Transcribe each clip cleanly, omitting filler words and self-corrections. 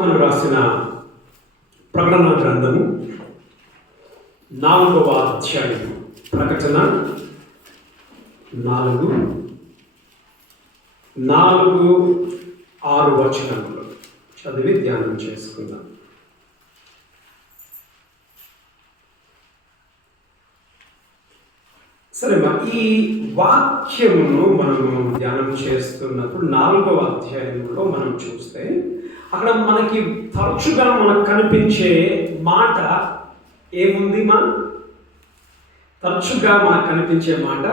యోహాను రాసిన ప్రకటన గ్రంథము 4వ అధ్యాయం. ప్రకటన 4:6 వచనములు చదివి ధ్యానం చేసుకుందాం. సరే, ఈ వాక్యమును మనము ధ్యానం చేస్తున్నప్పుడు 4వ అధ్యాయంలో మనం చూస్తే అక్కడ మనకి తరచుగా మనకు కనిపించే మాట ఏముంది? తరచుగా మనకు కనిపించే మాట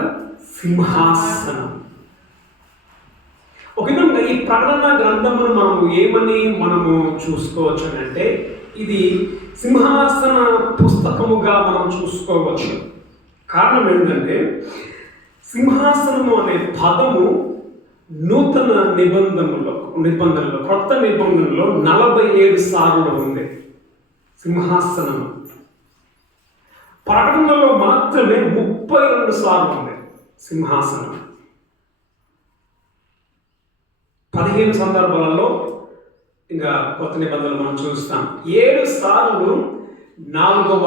సింహాసనం. ఒక విధంగా ఈ ప్రకటన గ్రంథమును మనము చూసుకోవచ్చు అంటే ఇది సింహాసన పుస్తకముగా మనం చూసుకోవచ్చు. కారణం ఏంటంటే సింహాసనము అనే పదము నూతన నిబంధనలో కొత్త నిబంధనలో 47 సార్లు ఉంది. సింహాసనం ప్రకటనలో మాత్రమే 32 సార్లు ఉంది. సింహాసనం 15 సందర్భాలలో ఇంకా కొత్త నిబంధనలు మనం చూస్తాం. 7 సార్లు 4వ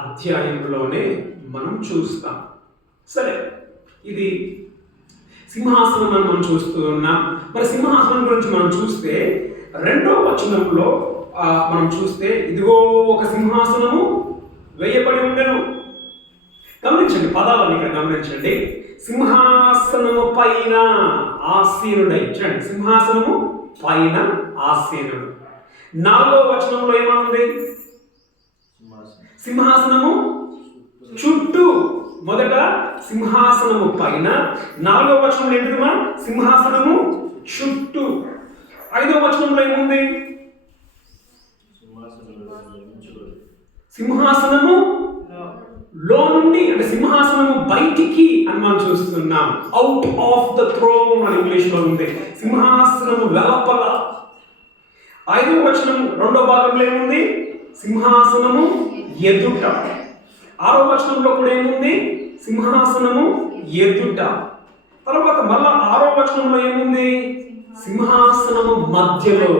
అధ్యాయంలోనే మనం చూస్తాం. సరే, ఇది సింహాసనం అని మనం చూస్తూ ఉన్నాం. మరి సింహాసనం గురించి మనం చూస్తే 2వ వచనంలో మనం చూస్తే ఇదిగో ఒక సింహాసనము వేయబడి ఉండెను. గమనించండి పదాలను, ఇక్కడ గమనించండి. సింహాసనము పైన ఆసీనుడై. చూడండి, సింహాసనము పైన ఆసీనుడు. 4వ వచనంలో ఏమనుంది? సింహాసనము చుట్టూ. మొదట సింహాసనము పైన, 4వ వచనంలో ఏంటిది? సింహాసనము చుట్టూ. 5వ వచనంలో ఏముంది? సింహాసనము లో నుండి, అంటే సింహాసనము బయటికి అని మనం చూస్తున్నాం. అవుట్ ఆఫ్ ద థ్రోన్ అని ఇంగ్లీష్లో ఉంది. సింహాసనము వెలుపల. 5వ వచనం 2వ భాగంలో ఏముంది? సింహాసనము ఎదుట. 6వ వచనంలో కూడా ఏముంది? సింహాసనము ఎదుట. తర్వాత మళ్ళా 6వ వచనంలో ఏముంది? సింహాసనము మధ్యలో.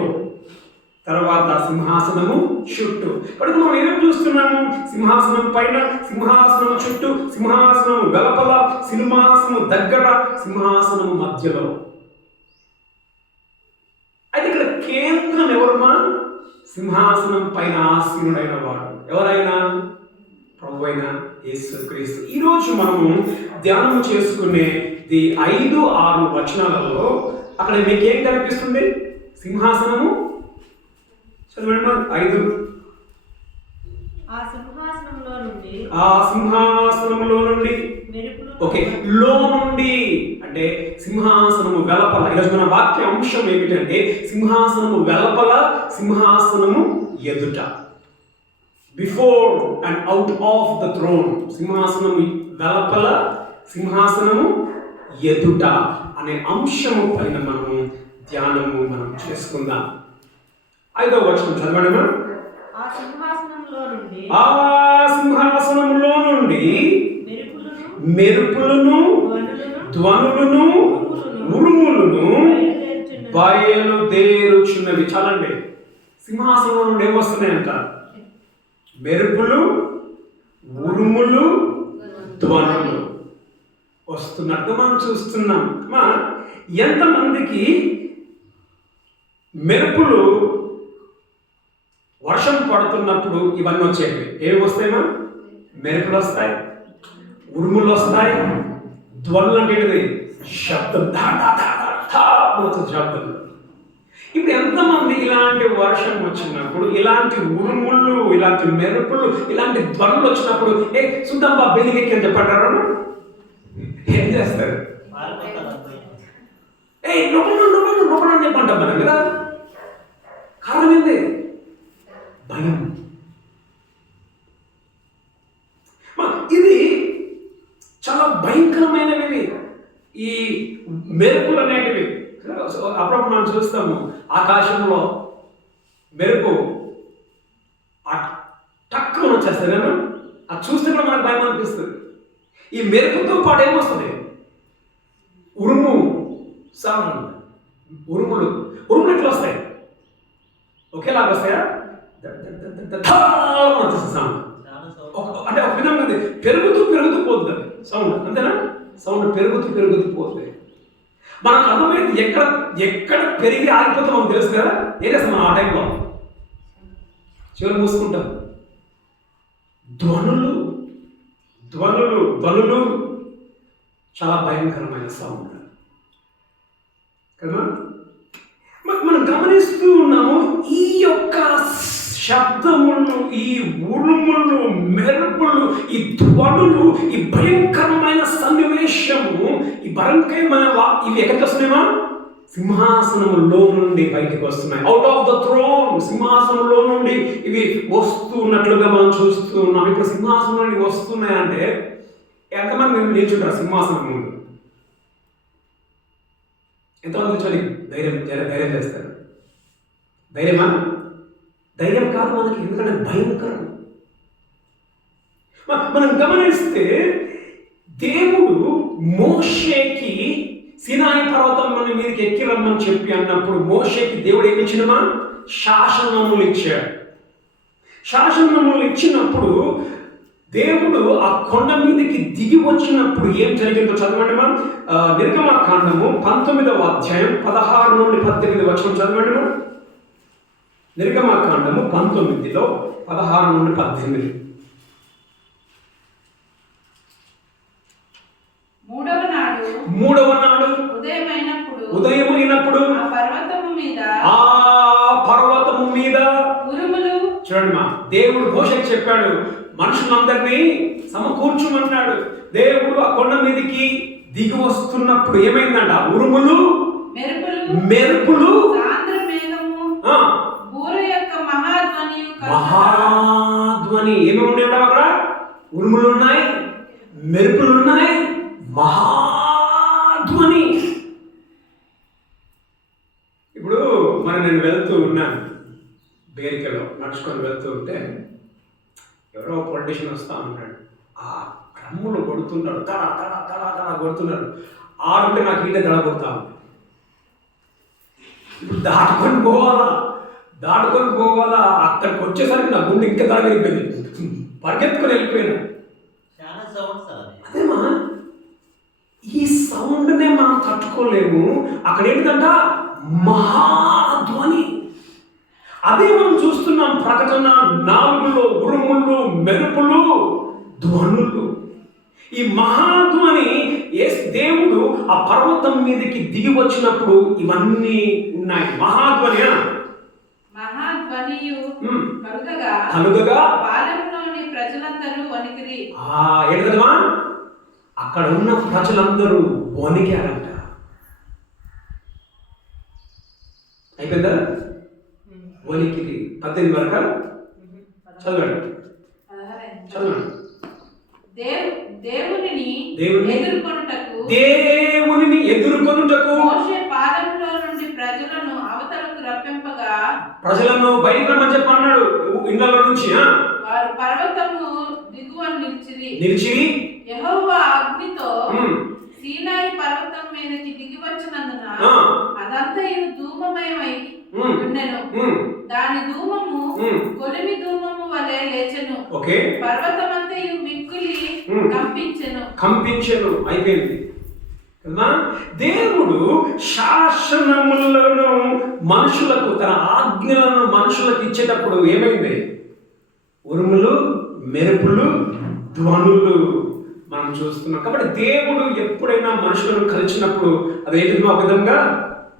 తర్వాత సింహాసనము చుట్టూ. ఇప్పుడు మనం ఏం చూస్తున్నాము? సింహాసనం పైన, సింహాసనం చుట్టూ, సింహాసనం వెలుపల, సింహాసనం దగ్గర, సింహాసనము మధ్యలో. అయితే ఇక్కడ కేంద్రం ఎవరమ్మా? సింహాసనం పైన ఆసీనుడైన వాడు. ఎవరైనా? ప్రభు అయిన యేసుక్రీస్తు. ఈరోజు మనము ధ్యానం చేసుకునే 5-6 వచనాలలో అక్కడ మీకు ఏం కనిపిస్తుంది? సింహాసనము. చదవండి 5. ఆ సింహాసనంలో నుండి, ఓకే, లో నుండి అంటే సింహాసనము వెలుపల. ఈరోజు మన వాక్య అంశం ఏమిటంటే సింహాసనము వెలుపల, సింహాసనము ఎదుట. Before and out of the throne. సింహాసనము వెలుపల, సింహాసనము ఎదుట అనే అంశము పైన మనము మనం చేసుకుందాం. 5వ వచనం చదవండి. ఆ సింహాసనంలో నుండి మెరుపులను, ధ్వనులను, ఉరుములను బయలుదేరుచున్నవి. చాలండి. సింహాసనం నుండి ఏమొస్తున్నాయంట? మెరుపులు, ఉరుములు, ధ్వనులు వస్తున్నట్టు మనం చూస్తున్నాం. ఎంతమందికి మెరుపులు వర్షం పడుతున్నప్పుడు ఇవన్నీ వచ్చేవి? ఏమి వస్తాయమ్మా? మెరుపులు వస్తాయి, ఉరుములు వస్తాయి, ధ్వనులు అంటే శబ్దం, శబ్దం. ఇప్పుడు ఎంతమంది ఇలాంటి వర్షం వచ్చినప్పుడు, ఇలాంటి ఉరుములు, ఇలాంటి మెరుపులు, ఇలాంటి ధ్వనులు వచ్చినప్పుడు సుద్దం బా బెలిగెక్కి అని చెప్పంటారు? ఏం చేస్తారు? లోపల చెప్పంటాం మనం కదా. కారణం ఏంటి? భయం. ఇది చాలా భయంకరమైనవి ఈ మెరుపులు అనేటివి. అప్పుడప్పుడు మనం చూస్తాము ఆకాశంలో మెరుపు టక్కున వచ్చేస్తుంది కదా. అది చూస్తే కూడా మనకు భయం అనిపిస్తుంది. ఈ మెరుపుతో పాటు ఏమొస్తుంది? ఉరుము, సౌండ్. ఉరుములు ఎట్లా వస్తాయి? ఒకేలాగా వస్తాయా? సౌండ్ అంటే ఒక విధంగా పెరుగుతూ పెరుగుతూ పోతుంది సౌండ్, అంతేనా? సౌండ్ పెరుగుతూ పెరుగుతూ పోతుంది. మనకు అర్థమైంది ఎక్కడ ఎక్కడ పెరిగి ఆగిపోతే మనకు తెలుసు కదా, ఏం చేస్తాం మనం ఆ టైంలో? చెవులు మూసుకుంటాం. ధ్వనులు ధ్వనులు ధ్వనులు చాలా భయంకరమైన సౌండ్ కదా. మనం గమనిస్తూ ఉన్నాము ఈ యొక్క శబ్దములు, ఈ ఉరుములు, మెరుపులు, ఈ ధ్వనులు, ఈ భయంకరమైన సన్నివేశము, ఈ భయంకరమైన ఇవి ఎక్కడికి వస్తున్నాయా? సింహాసనంలో నుండి బయటికి వస్తున్నాయి. అవుట్ ఆఫ్ ద థ్రోన్, సింహాసనంలో నుండి ఇవి వస్తున్నట్లుగా మనం చూస్తూ ఉన్నాం. ఇప్పుడు సింహాసనం నుండి వస్తున్నాయంటే ఎంతమంది నిల్చుంటారు సింహాసనం ముందు? ఎంతమంది నిల్చొని ధైర్యం చేస్తారు? ధైర్యమా? ధైర్యం కాదు మనకి, ఎందుకంటే భయంకరం. మనం గమనిస్తే దేవుడు మోషేకి సీనాయి పర్వతం మీదకి ఎక్కి రమ్మని చెప్పి అన్నప్పుడు మోషేకి దేవుడు ఏమి ఇచ్చినమా? శాసనములు ఇచ్చాడు. శాసనములు ఇచ్చినప్పుడు దేవుడు ఆ కొండ మీదకి దిగి వచ్చినప్పుడు ఏం జరిగిందో చదవండి. మనం నిర్గమకాండము 19వ అధ్యాయం 16 నుండి 18 వచనం చదవండి. మనం నిర్గమకాండము 19లో 16 నుండి 18. మూడవ నాడు ఉదయమైనప్పుడు ఆ పర్వతము మీద ఉరుములు. చూడండి మా దేవుడు మోషేకి చెప్పాడు, మనుషులందరినీ సమకూర్చుమన్నాడు. దేవుడు ఆ కొండ మీదకి దిగి వస్తున్నప్పుడు ఏమైందంట? ఉరుములు, మెరుపులు, మహాధ్వని. ఏమేమి ఉన్నాయంట అక్కడ? ఉరుములు ఉన్నాయి, మెరుపులు ఉన్నాయి, మహాధ్వని. ఇప్పుడు నేను వెళ్తూ ఉన్నాను, బేరికలో నడుచుకొని వెళ్తూ ఉంటే ఎవరో పొలిటీషియన్ వస్తా ఉన్నాడు. ఆ డ్రమ్ములు కొడుతున్నాడు, తడా తడా తడా తడా కొడుతున్నాడు. ఆడుంటే నాకు ఈట దడ కొడతా ఉంది. ఇప్పుడు దాటుకొని పోవాలా. అక్కడికి వచ్చేసరికి నా గుండె ఇంకా దడ వెళ్ళిపోయింది, పరిగెత్తుకొని వెళ్ళిపోయాను. అదేమా, ఈ సౌండ్నే మనం తట్టుకోలేము. అక్కడ ఏంటంట? మహాధ్వని. అదే మనం చూస్తున్నాం ప్రకటన 4లో ఉరుములు, మెరుపులు, ధ్వనులు. ఈ మహాధ్వని దేవుడు ఆ పర్వతం మీదకి దిగి వచ్చినప్పుడు ఇవన్నీ ఉన్నాయి. మహాధ్వని కలుగగా ఏంటదమ్మా? అక్కడ ఉన్న ప్రజలందరూ వణికారంట. అయిపోయిందా? వణికిది. 18 వరకు చదవండి. దేవునిని ఎదుర్కొనుటకు ప్రజలను బయటికి రమ్మని చెప్పి అన్నాడు. ఇళ్ళలో నుంచి వారు పర్వతము దిగువ నిలిచి యెహోవా అగ్నితో సీనాయి పర్వతం మీదకి దిగి వచ్చినందున అదంతయు ధూమమయమై ఉండెను. దాని ధూమము కొలిమి ధూమము వలె లేచెను. పర్వతమంతయు మిక్కులి కంపించెను. అయిపోయింది కదా. దేవుడు శాసనములను మనుషులకు, తన ఆజ్ఞలను మనుషులకు ఇచ్చేటప్పుడు ఏమైంది? ఉరుములు, మెరుపులు, ధ్వనులు మనం చూస్తున్నాం. కాబట్టి దేవుడు ఎప్పుడైనా మనుషులను కలిసినప్పుడు అదేంటి? ఒక విధంగా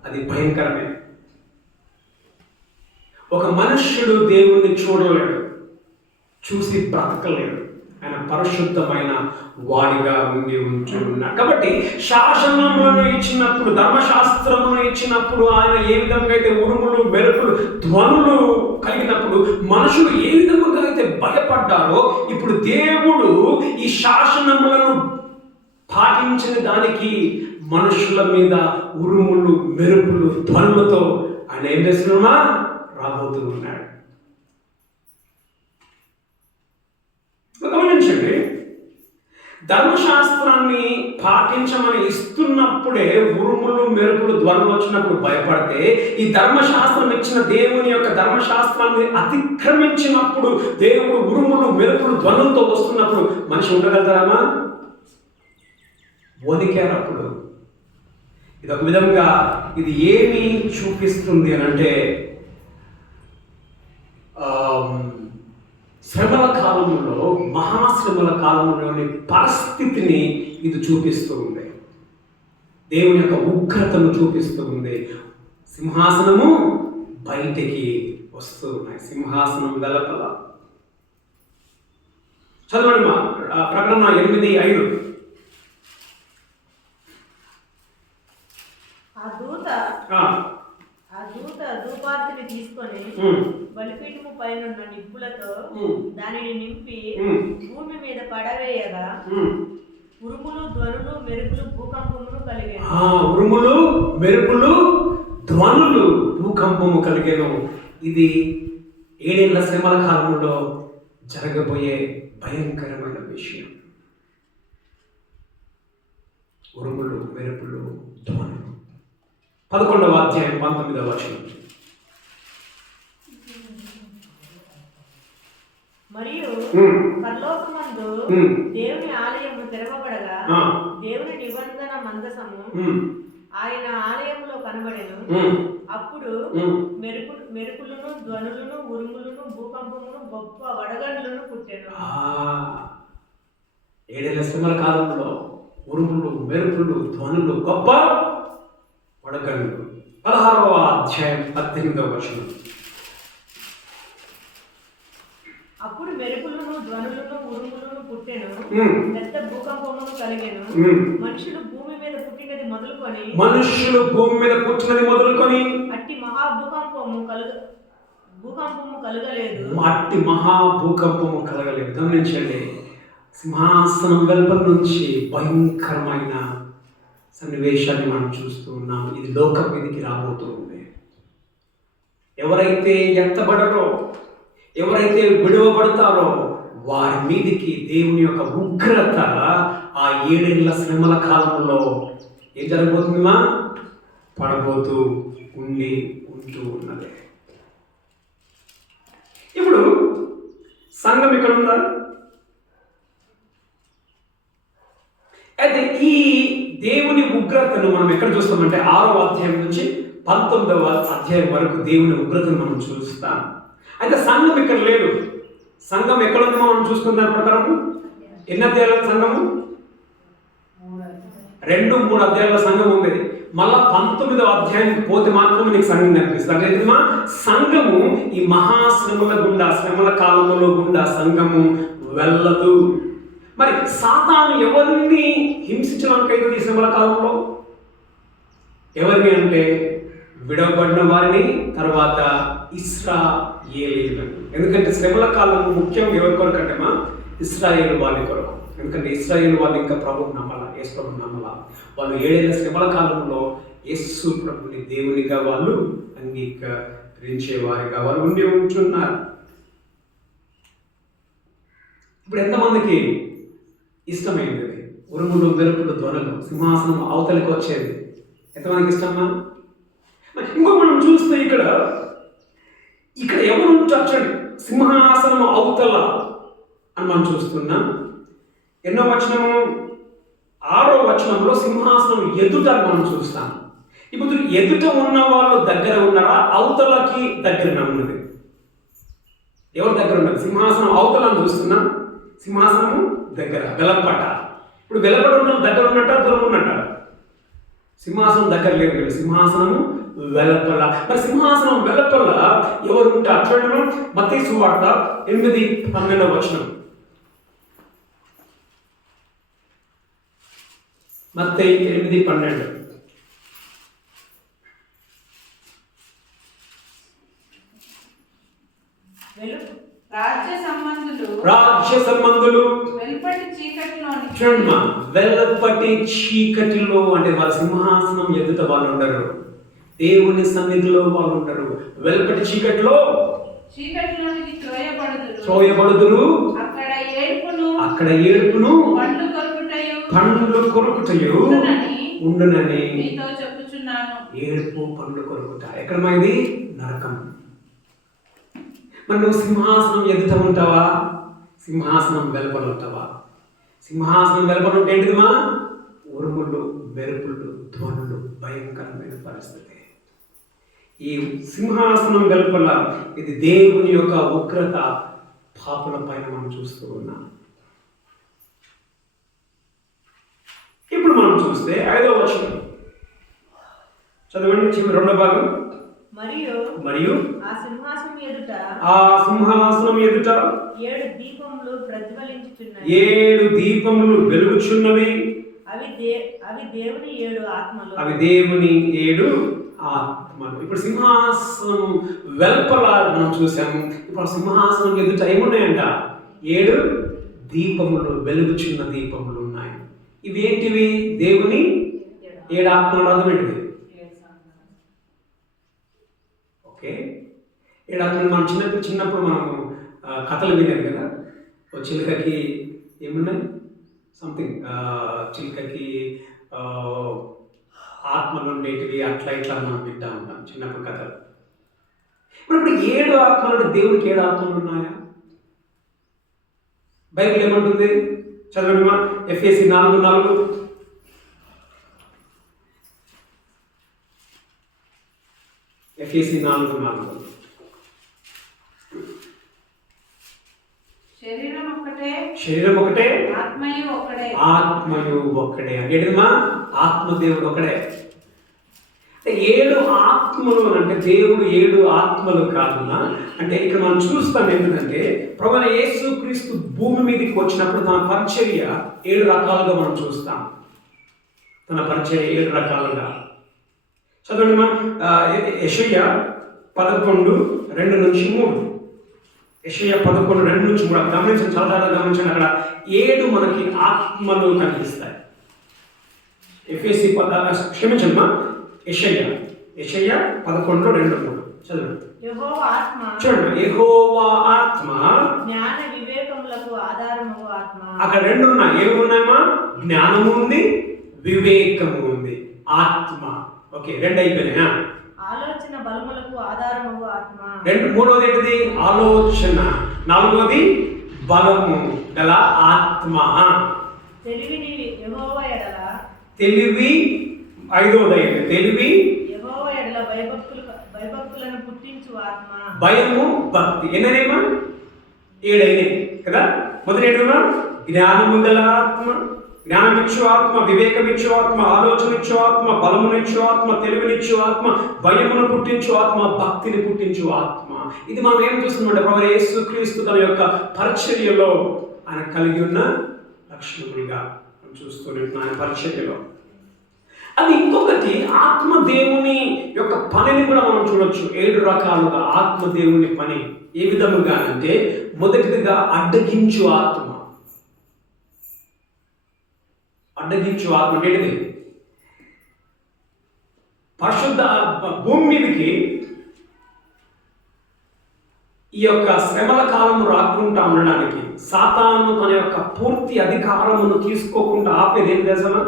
అది భయంకరమే. ఒక మనుష్యుడు దేవుణ్ణి చూడలేడు, చూసి బ్రతకలేడు. ఆయన పరిశుద్ధమైన వాడిగా ఉంటున్నాడు. కాబట్టి శాసనములను ఇచ్చినప్పుడు, ధర్మశాస్త్రమును ఇచ్చినప్పుడు ఆయన ఏ విధంగా అయితే ఉరుములు, మెరుపులు, ధ్వనులు కలిగినప్పుడు మనుషులు ఏ విధంగా అయితే భయపడ్డారో, ఇప్పుడు దేవుడు ఈ శాసనములను పాటించిన దానికి మనుషుల మీద ఉరుములు, మెరుపులు, ధ్వనులతో ఆయన ఏం చేస్తున్నా రాబోతూ ఉన్నాడు. గమనించండి, ధర్మశాస్త్రాన్ని పాటించమని ఇస్తున్నప్పుడే ఉరుములు మెరుపులు ధ్వనులు వచ్చినప్పుడు భయపడితే, ఈ ధర్మశాస్త్రం ఇచ్చిన దేవుని యొక్క ధర్మశాస్త్రాన్ని అతిక్రమించినప్పుడు దేవుడు ఉరుములు మెరుపులు ధ్వనులతో వస్తున్నప్పుడు మనిషి ఉండగలుగుతారమ్మా? వణికారప్పుడు. ఇది ఒక విధంగా ఇది ఏమి చూపిస్తుంది అని అంటే శ్రమల కాలంలో, మహాశ్రమల కాలంలోని పరిస్థితిని ఇది చూపిస్తూ ఉంది. దేవుని యొక్క ఉగ్రతను చూపిస్తూ ఉంది. సింహాసనము బయటికి వస్తూ ఉన్నాయి, సింహాసనం వెలపల. చదవండి మా ప్రకటన 8:5. ఆ దూత ధూపార్తిని తీసుకొని బలిపీఠము పైనున్న నిప్పులతో దానిని నింపి భూమి మీద పడవేయగా ఉరుములు ధ్వనులు మెరుపులు భూకంపములు కలిగాను. ఉరుములు మెరుపులు ధ్వనులు భూకంపము కలిగాను. ఇది 7 ఏళ్ల శ్రమల కాలంలో జరగబోయే భయంకరమైన విషయం. ఉరుములు మెరుపులు ధ్వనులు. 11వ అధ్యాయం 19వ వచనం. మరియు పరలోకమందు దేవుని ఆలయము తెరవబడగా దేవుని నిబంధన మందసము ఆయన ఆలయంలో కనబడెను. అప్పుడు మెరుపులను ధ్వనులను ఉరుములను భూకంపమును గొప్ప వడగండ్లను పుట్టెను. 7 ఏళ్ల శ్రమల కాలంలో ఉరుములు మెరుపులు ధ్వనులు గొప్ప వడగండ్లు. 16వ అధ్యాయం 18వ వచనం. అప్పుడు మెరుపులను ధ్వనులను ఉరుములను పుట్టెను, పెద్ద భూకంపమును కలిగెను. మనుషులు భూమి మీద పుట్టినది మొదలుకొని అట్టి భూకంపము కలగలేదు. అట్టి మహాభూకంపము కలగలేదు. గమనించండి, సింహాసనం వెలుపల నుంచి భయంకరమైన సన్నివేశాన్ని మనం చూస్తూ ఉన్నాం. ఇది లోకం మీదకి రాబోతూ ఉంది. ఎవరైతే ఎత్తబడరో, ఎవరైతే విడువబడతారో వారి మీదికి దేవుని యొక్క ఉగ్రత ఆ 7 ఏళ్ల శ్రమల కాలంలో ఏం జరగబోతుందిమా? పడబోతూ ఉంటూ ఉన్నది. ఇప్పుడు సంఘం ఇక్కడ ఉందా? అయితే ఈ దేవుని ఉగ్రతను మనం ఎక్కడ చూస్తామంటే 6వ అధ్యాయం నుంచి 19వ అధ్యాయం వరకు దేవుని ఉగ్రతను మనం చూస్తాం. అయితే సంఘం ఇక్కడ లేదు. సంఘం ఎక్కడ ఉందో మనం చూసుకున్న దాని ప్రకారం ఎన్ని అధ్యాయాల సంఘము? 2-3 అధ్యాయాల సంఘం ఉంది. మళ్ళా 19వ అధ్యాయానికి పోతే మాత్రమే నీకు సంఘం కనిపిస్తుంది. అంటే సంఘము ఈ మహాశ్రమల గుండా, శ్రమల కాలంలో గుండా సంఘము వెళ్ళదు. మరి సాతాను ఎవరిని హింసించడానికైతే ఈ శ్రమల కాలంలో? ఎవరిని అంటే విడవబడిన వారిని, తర్వాత ఇశ్రాయేలీయులను. ఎందుకంటే శ్రమల కాలం ముఖ్యం ఎవరి కొరకు అంటే ఇశ్రాయేలు వాళ్ళ కొరకు. ఎందుకంటే ఇశ్రాయేలు వాళ్ళు ఇంకా ప్రభువు నమ్మాల, యేసు ప్రభువు నమ్మాల. వాళ్ళు 7 ఏళ్ల శ్రమల కాలంలో యేసు ప్రభుని దేవునిగా వాళ్ళు అంగీకరించేవారిగా వాళ్ళు ఉంటున్నారు. ఇప్పుడు ఎంతమందికి ఇష్టమైంది ఉరుములు మెరుపులు ధ్వనులు, సింహాసనం అవతలికి వచ్చేది? ఎంతమందికి ఇష్టమా? ఇంకో మనం చూస్తే ఇక్కడ ఎవరు చచ్చండి సింహాసనం అవతల అని మనం చూస్తున్నాం. ఎన్నో వచనము? 6వ వచనంలో సింహాసనం ఎదుట మనం చూస్తాం. ఇప్పుడు ఎదుట ఉన్న వాళ్ళు దగ్గర ఉన్నారా, అవతలకి దగ్గర ఉన్నది? ఎవరు దగ్గర ఉన్నారు? సింహాసనం అవతల అని చూస్తున్నాం. సింహాసనము దగ్గర వెలపట. ఇప్పుడు వెలపట ఉన్న దగ్గర ఉన్నట్ట, దూరం ఉన్నట్ట? సింహాసనం దగ్గర లేదు, సింహాసనము వెలపల. మరి సింహాసనం వెలపల ఎవరు ఉంటారు? చూడండి, మత్తయి సువార్త 8:12 వచనం. మత్తయి 8:12. రాజ్య సంబంధులు వెలుపటి చీకటిలో, అంటే వారి సింహాసనం ఎదుట వాళ్ళు ఉండరు, దేవుని సన్నిధిలో వాళ్ళు ఉంటారు. వెలుపటి చీకటిలో త్రోయబడుదురు, అక్కడ ఏడుపును పండ్లు కొరుకుటయు ఉండునని ఉండునని మీతో చెప్పుచున్నాను. ఏడుపు పండ్లు కొరుకుట ఎక్కడమా ఇది? నరకం. మరి నువ్వు సింహాసనం ఎదుట ఉంటావా? సింహాసనం వెలుపల ఉంటావా? సింహాసనం వెలుపల ఉంటే ఏంటిదిమా? ఉరుములు, మెరుపులు, ధ్వనులు, భయంకరమైన పరిస్థితి. ఈ సింహాసనం వెలుపల ఇది దేవుని యొక్క ఉగ్రత పాపుల పైన మనం చూస్తూ ఉన్నాం. ఇప్పుడు మనం చూస్తే 5వ వచనం చదవండి, చివరి 2వ భాగం. మరియు ఆ సింహాసనం ఎదుట 7 దీపములు ప్రజ్వలించుచున్నవి. 7 దీపములు వెలుగుచున్నవి. అవి దేవుని 7 ఆత్మలు. అవి దేవుని 7 ఆత్మలు. ఇప్పుడు సింహాసనం వెల్పల మనం చూసాము. ఇప్పుడు సింహాసనం ఎదుట ఏమున్నాయంట? 7 దీపములు, వెలుగుచున్న దీపములు ఉన్నాయి. ఇవేంటివి? దేవుని 7 ఆత్మలు. అర్థం ఏంటిది? ఓకే, 7 ఆత్మలు. మనం చిన్నప్పుడు మనము కథలు వినేది కదా. ఓ చిలుకకి ఏమున్నాయి? సంథింగ్ చిలుకకి ఆత్మలు ఉండేటివి, అట్లా ఇట్లా మనం వింటా ఉంటాం చిన్నప్పుడు కథలు. ఇప్పుడు 7 ఆత్మలు, దేవునికి 7 ఆత్మలు ఉన్నాయా? బైబిల్ ఏమంటుంది? చదవండి మా, ఎఫెసీ 4:4. ఎఫెసీ 4:4. శరీరం ఒకటే, ఆత్మయు ఒక్కడే. ఏంటిదమ్మా? ఆత్మదేవుడు ఒకడే. 7 ఆత్మలు అంటే దేవుడు 7 ఆత్మలు కాదునా అంటే ఇక్కడ మనం చూస్తాం ఏంటంటే ప్రభువైన యేసుక్రీస్తు భూమి మీదకి వచ్చినప్పుడు తన పరిచర్య 7 రకాలుగా మనం చూస్తాం. తన పరిచర్య 7 రకాలుగా. చదవండి మా, యెషయా 11:2-3. యెషయా 11:2-3 గమనించండి, చాలా గమనించండి. అక్కడ 7 మనకి ఆత్మలు కనిపిస్తాయి. ఎఫెసీ క్షమించండి మా, యెషయా 11:2-3 చదవండి. యెహోవా ఆత్మ, చూడండి, యెహోవా ఆత్మ జ్ఞాన వివేకములకు ఆధారమగు ఆత్మ. అక్కడ 2 ఉన్నాయి. ఏమి ఉన్నాయమ్మా? జ్ఞానము ఉంది, వివేకము ఉంది, ఆత్మ. ఓకే, 2 అయిపోయినాయా? ఆలోచన బలములకు ఆధారమగు ఆత్మ. 3వది ఏంటిది? ఆలోచన. 4వది బలము గల ఆత్మ. తెలివిని యెహోవా ఎడల, తెలివి 5వది అయింది. తెలివి, యెహోవా ఎడల భయభక్తులను పుట్టించు ఆత్మ. భయము, భక్తి. ఎన్ననేమా? 7 అయినాయి కదా. మొదటి ఏంటమ్మా? జ్ఞానము గల ఆత్మ, జ్ఞానమిచ్చు ఆత్మ, వివేకమిచ్చు ఆత్మ, ఆలోచనిచ్చు ఆత్మ, బలమునిచ్చు ఆత్మ, తెలివినిచ్చు ఆత్మ, భయమును పుట్టించు ఆత్మ, భక్తిని పుట్టించు ఆత్మ. ఇది మనం ఏం చూస్తున్నామంటే ప్రభువైన యేసుక్రీస్తు తన యొక్క పరిచర్యలో ఆయన కలిగి ఉన్న లక్షణములుగా మనం చూస్తున్నాం ఆయన పరిచర్యలో. అది ఇంకొకటి, ఆత్మదేవుని యొక్క పనిని కూడా మనం చూడొచ్చు 7 రకాలుగా. ఆత్మదేవుని పని ఏ విధముగా అంటే మొదటిదిగా అడ్డగించు ఆత్మ. అడ్డగించు ఆత్మ ఏంటిది? పరిశుద్ధ భూమి మీదకి ఈ యొక్క శ్రమల కాలము రాకుండా ఉండడానికి సాతాను తన యొక్క పూర్తి అధికారమును తీసుకోకుండా ఆపేది ఏం చేసామా?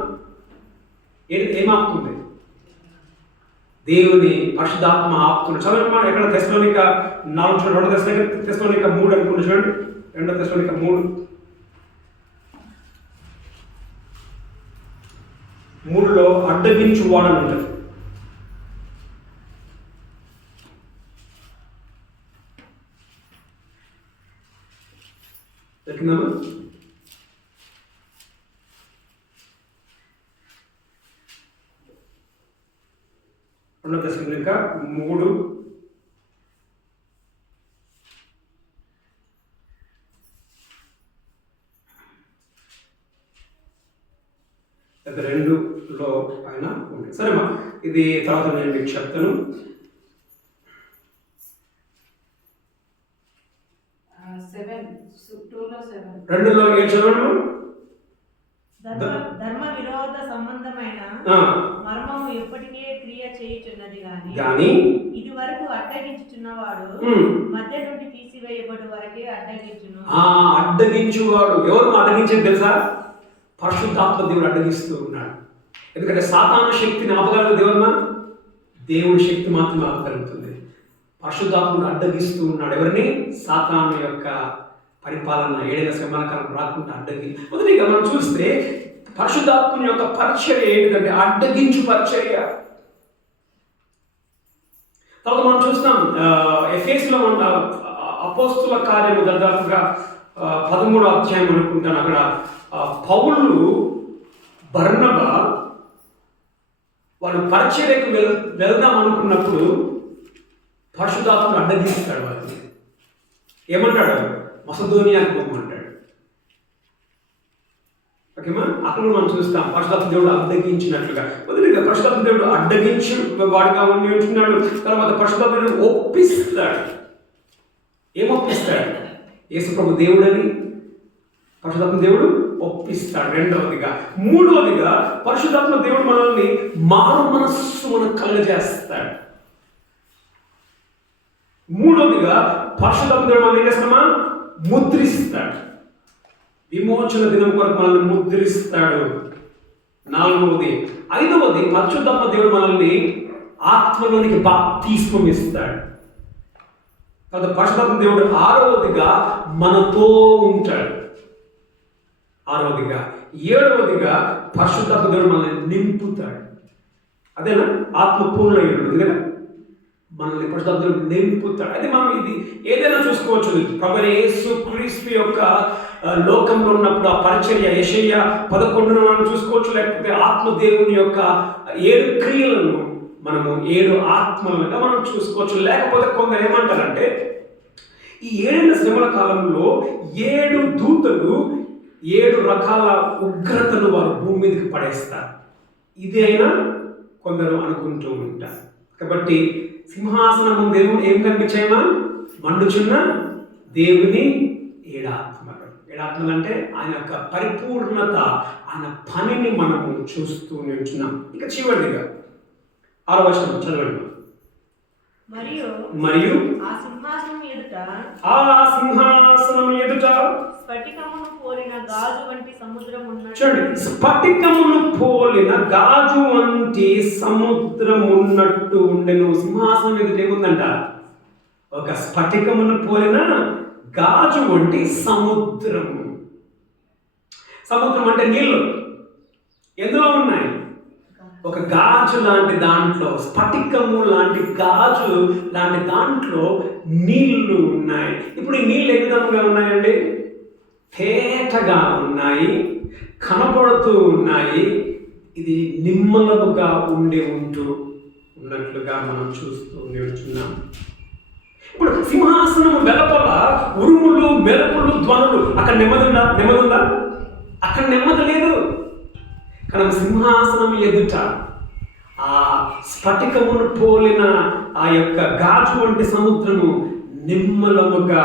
ఏమాపుతుంది? దేవుని పరిశుద్ధాత్మ ఆపుతుంది. చదవమ్మా, ఎక్కడ తెస్సలోనిక 4 చూడండి, 2 తెస్సలోనిక 3 అనుకుంటూ చూడండి. 2 తెస్సలోనిక 3:3లో అడ్డగించు వాడని ఉంటుంది. దొరికిందమ్మా? రెండో తెస్సలోనిక 3 2లో ఆయన ఉంది. సరేమా, ఇది తర్వాత నేను మీకు చెప్తాను. 2లో ఏం చదవను? ధర్మ విరోధ సంబంధమైన మర్మము ఎప్పటికే క్రియ చేయుచున్నది గాని ఇది వరకు అడ్డగించుచున్నవాడు మధ్య నుండి తీసివేయబడు వరకే అడ్డగించును. అడ్డగించువాడు ఎవరు అడ్డగించేది తెలుసా? పరిశుద్ధాత్మ దేవుడు అడ్డగిస్తూ ఉన్నాడు. ఎందుకంటే సాతాను శక్తిని ఆపగలదు దేవుడునా, దేవుడి శక్తి మాత్రమే ఆపగలుగుతుంది. పరిశుద్ధాత్ముడు అడ్డగిస్తూ ఉన్నాడు. ఎవరిని? సాతాను యొక్క పరిపాలన, ఏడేళ్ల శ్రమల కాలం రాకుండా అడ్డగి. మొదటిగా మనం చూస్తే పరిశుద్ధాత్ముని యొక్క పరిచర్య ఏంటంటే అడ్డగించు పరిచర్య. తర్వాత మనం చూస్తాం ఎఫెసులో ఉన్న అపోస్తుల కార్యము దాదాపుగా 13వ అధ్యాయం అనుకుంటాను. అక్కడ పౌలు బర్నబా వాళ్ళు పరిచర్యకు వెళ్దాం అనుకున్నప్పుడు పరిశుద్ధాత్ముడు అడ్డగిస్తాడు. వాళ్ళని ఏమంటాడు? మసదోనియాకు పోమంటాడు. ఓకేమా? అక్కడ మనం చూస్తాం పరిశుద్ధాత్మ దేవుడు అడ్డగించినట్లుగా. మొదటిగా పరిశుద్ధాత్మ దేవుడు అడ్డగించి వాడిగా ఉంటున్నాడు. తర్వాత పరిశుద్ధాత్మ దేవుడు ఒప్పిస్తాడు. ఏమొప్పిస్తాడు? యేసుప్రభు దేవుడని పరిశుద్ధాత్మ దేవుడు ఒప్పిస్తాడు. రెండవదిగా. మూడవదిగా పరిశుద్ధాత్మ దేవుడు మనల్ని మారు మనస్సు మనకు కలుగజేస్తాడు. మూడవదిగా పరిశుద్ధాత్మ దేవుడు మనం ఏం చేస్తామా? ముద్రిస్తాడు. విమోచన దినం కొరకు మనల్ని ముద్రిస్తాడు. నాలుగవది. ఐదవది పరిశుద్ధాత్మ దేవుడు మనల్ని ఆత్మలోనికి బాప్తిస్మం ఇస్తాడు. తర్వాత పరిశుద్ధాత్మ దేవుడు ఆరవదిగా మనతో ఉంటాడు. ఆరవదిగా. ఏడవదిగా పరిశుద్ధాత్మ దేవుడు మనల్ని నింపుతాడు. అదేనా ఆత్మ పూర్ణయుడు కదా, మనల్ని పరిశుద్ధాత్మ దేవుడు నింపుతాడు. అయితే మనం ఇది ఏదైనా చూసుకోవచ్చు. ప్రభువైన యేసు క్రీస్తు యొక్క లోకంలో ఉన్నప్పుడు ఆ పరిచర్య యెషయా 11 మనం చూసుకోవచ్చు. లేకపోతే ఆత్మదేవుని యొక్క 7 క్రియలను మనము 7 ఆత్మలుగా మనం చూసుకోవచ్చు. లేకపోతే కొందరు ఏమంటారంటే ఈ 7 శ్రమల కాలంలో 7 దూతలు 7 రకాల ఉగ్రతను వారు భూమి మీదకి పడేస్తారు. ఇది అయినా కొందరు అనుకుంటూ ఉంటారు. కాబట్టి సింహాసనం ముందు ఏం కనిపించాయమా? మండుచున్న దేవుని 7 ఆత్మలు. 7 ఆత్మలు అంటే ఆయన యొక్క పరిపూర్ణత, ఆయన పనిని మనము చూస్తూ నిల్చున్నాం. ఇక చివరిగా 6వ వచనం చదవండి. మరియు ఆ సింహాసనం ఎదుట స్ఫటికమును పోలిన గాజు వంటి సముద్రం ఉన్నట్టు. చూడండి, స్ఫటికమును పోలిన గాజు వంటి సముద్రం ఉన్నట్టు ఉండెను. సింహాసనం ఎదుట ఏముందంట? ఒక స్ఫటికమును పోలిన గాజు వంటి సముద్రము. సముద్రం అంటే నీళ్ళు. ఎందులో ఉన్నాయి? ఒక గాజు లాంటి దాంట్లో, స్ఫటికము లాంటి గాజు లాంటి దాంట్లో నీళ్లు ఉన్నాయి. ఇప్పుడు ఈ నీళ్ళు ఏ విధంగా ఉన్నాయండి? తేటగా ఉన్నాయి, కనపడుతూ ఉన్నాయి. ఇది నిమ్మలముగా ఉన్నట్లుగా మనం చూస్తూ నిల్చున్నాం. ఇప్పుడు సింహాసనం వెలుపల ఉరుములు, మెరుపులు, ధ్వనులు. అక్కడ నెమ్మదుందా? అక్కడ నెమ్మది లేదు. కానీ సింహాసనం ఎదుట ఆ స్ఫటికమును పోలిన ఆ యొక్క గాజు వంటి సముద్రము నిమ్మలముగా